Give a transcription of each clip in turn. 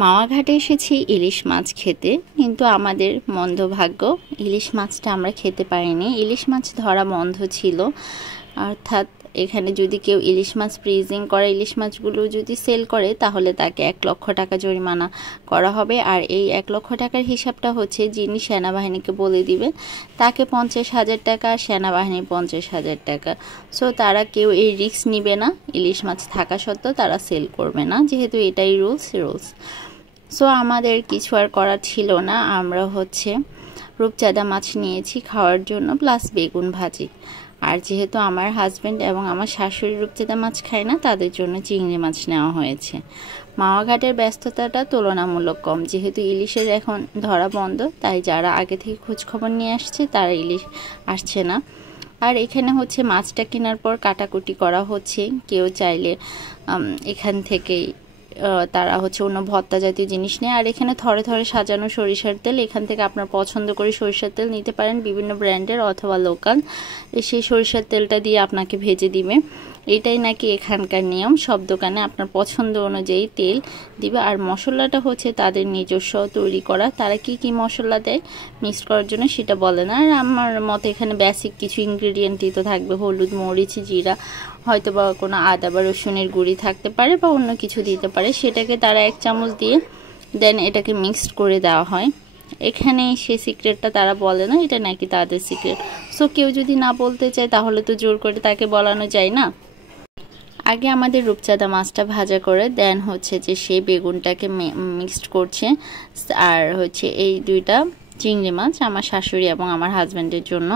মাওয়া ঘাটে এসেছি ইলিশ মাছ খেতে, কিন্তু আমাদের মন্দ ভাগ্য, ইলিশ মাছটা আমরা খেতে পারিনি। ইলিশ মাছ ধরা বন্ধ ছিল, অর্থাৎ এখানে যদি কেউ ইলিশ মাছ ফ্রিজিং করা ইলিশ মাছগুলো যদি সেল করে তাহলে তাকে 1 লক্ষ টাকা জরিমানা করা হবে। আর এই 1 লক্ষ টাকার হিসাবটা হচ্ছে যিনি সেনাবাহিনীকে বলে দিবে তাকে 50,000 টাকা, আর সেনাবাহিনী 50,000 টাকা। সো তারা কেউ এই রিস্ক নিবে না, ইলিশ মাছ থাকা সত্ত্বেও তারা সেল করবে না, যেহেতু এটাই রুলস। সো আমাদের কিছু আর করার ছিল না, আমরা রূপচাঁদা মাছ নিয়েছি খাওয়ার জন্য, প্লাস বেগুন ভাজি। আর যেহেতু আমার হাজব্যান্ড এবং আমার শাশুড়ি রূপচাঁদা মাছ খায় না, তাদের জন্য চিংড়ি মাছ নেওয়া হয়েছে। মাওয়া ঘাটের ব্যস্ততাটা তুলনামূলক কম, যেহেতু ইলিশের এখন ধরা বন্ধ, তাই যারা আগে থেকে খোঁজখবর নিয়ে আসছে তারা ইলিশ আসছে না। আর এখানে মাছটা কেনার পর কাটাকুটি করা হচ্ছে। কেউ চাইলে এখান থেকেই তারা অন্য ভর্তা জাতীয় জিনিস নেয়। আর এখানে থরে থরে সাজানো সরিষার তেল, এখান থেকে আপনার পছন্দ করে সরিষার তেল নিতে পারেন, বিভিন্ন ব্র্যান্ডের অথবা লোকাল। সেই সরিষার তেলটা দিয়ে আপনাকে ভেজে দিবে, এটাই নাকি এখানকার নিয়ম। সব দোকানে আপনার পছন্দ অনুযায়ী তেল দিবে। আর মশলাটা তাদের নিজস্ব তৈরি করা, তারা কি মশলা দেয় মিক্স করার জন্য সেটা বলে না। আর আমার মতে এখানে বেসিক কিছু ইনগ্রেডিয়েন্টই তো থাকবে, হলুদ, মরিচ, জিরা, হয়তো বা কোনো আদা বা রসুনের গুঁড়ি থাকতে পারে বা অন্য কিছু দিতে পারে। সেটাকে তারা 1 চামচ দিয়ে দেন এটাকে মিক্সড করে দেওয়া হয়। এখানে সে সিক্রেটটা তারা বলে না, এটা নাকি তাদের সিক্রেট। সো কেউ যদি না বলতে চায় তাহলে তো জোর করে তাকে বলানো যায় না। আগে আমাদের রূপচাঁদা মাছটা ভাজা করে দেন যে সেই বেগুনটাকে মিক্সড করছে। আর এই 2টা চিংড়ি মাছ আমার শাশুড়ি এবং আমার হাজব্যান্ডের জন্য।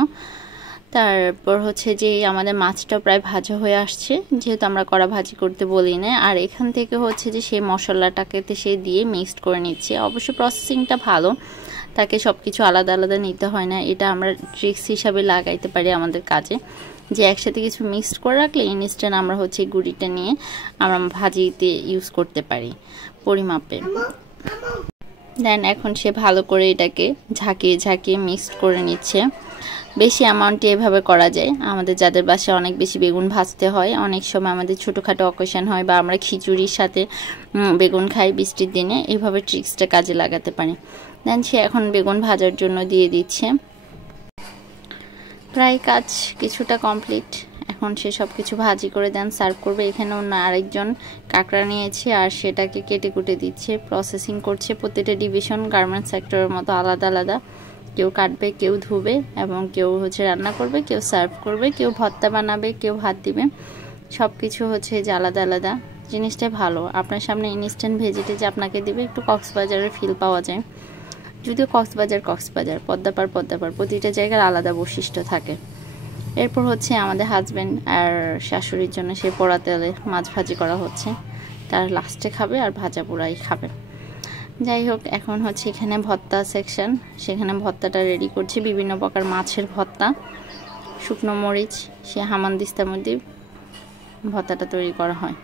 তারপর যে আমাদের মাছটা প্রায় ভাজা হয়ে আসছে, যেহেতু আমরা কড়া ভাজি করতে বলি না। আর এখান থেকে যে সেই মশলাটাকে সে দিয়ে মিক্সড করে নিচ্ছে। অবশ্য প্রসেসিংটা ভালো, তাকে সব কিছু আলাদা আলাদা নিতে হয় না। এটা আমরা ট্রিক্স হিসাবে লাগাইতে পারি আমাদের কাজে, যে একসাথে কিছু মিক্সড করে রাখলে ইনস্ট্যান্ট আমরা গুঁড়িটা নিয়ে আমরা ভাজিতে ইউজ করতে পারি পরিমাপে। দেন এখন সে ভালো করে এটাকে ঝাঁকিয়ে ঝাঁকিয়ে মিক্সড করে নিচ্ছে। বেশি অ্যামাউন্টে এভাবে করা যায়। আমাদের যাদের বাসায় অনেক বেশি বেগুন ভাজতে হয়, অনেক সময় আমাদের ছোটোখাটো অকেশন হয় বা আমরা খিচুড়ির সাথে বেগুন খাই বৃষ্টির দিনে, এইভাবে ট্রিক্সটা কাজে লাগাতে পারি। দেন সে এখন বেগুন ভাজার জন্য দিয়ে দিচ্ছে। প্রায় কাজ কিছুটা কমপ্লিট। এখন সে সব কিছু ভাজি করে দেন সার্ভ করবে। এখানে অন্য আরেকজন কাঁকড়া নিয়েছে আর সেটাকে কেটে কুটে দিচ্ছে, প্রসেসিং করছে। প্রত্যেকটা ডিভিশন গার্মেন্টস সেক্টরের মতো আলাদা আলাদা, কেউ কাটবে, কেউ ধুবে এবং কেউ রান্না করবে, কেউ সার্ভ করবে, কেউ ভর্তা বানাবে, কেউ ভাত দিবে। সব কিছু যে আলাদা আলাদা। জিনিসটা ভালো, আপনার সামনে ইনস্ট্যান্ট ভেজিটে যে আপনাকে দিবে, একটু কক্সবাজারের ফিল পাওয়া যায়। যদিও কক্সবাজার পদ্মাপাড় প্রতিটা জায়গার আলাদা বৈশিষ্ট্য থাকে। এরপর আমাদের হাজব্যান্ড আর শাশুড়ির জন্য সেই পোড়া তেলে মাছ ভাজি করা হচ্ছে, তার লাস্টে খাবে আর ভাজা পোড়াই খাবে। যাই হোক, এখন এখানে ভর্তা সেকশন, সেখানে ভর্তাটা রেডি করছে। বিভিন্ন প্রকার মাছের ভর্তা, শুকনো মরিচ, সে হামানদিস্তার মধ্যে ভর্তাটা তৈরি করা হয়।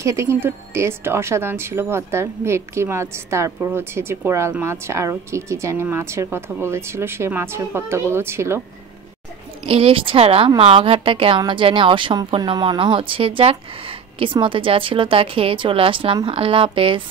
খেতে কিন্তু টেস্ট অসাধারণ ছিল ভর্তার। ভেটকি মাছ, তারপর যে কোরাল মাছ, আরও কি জানি মাছের কথা বলেছিল, সেই মাছের ভর্তাগুলো ছিল। ইলিশ ছাড়া মাওয়া ঘাটটা কেমন জানি অসম্পূর্ণ মনে হচ্ছে। যাক, কিসমতে যা ছিল তা খেয়ে চলে আসলাম। আল্লাহ হাফেজ।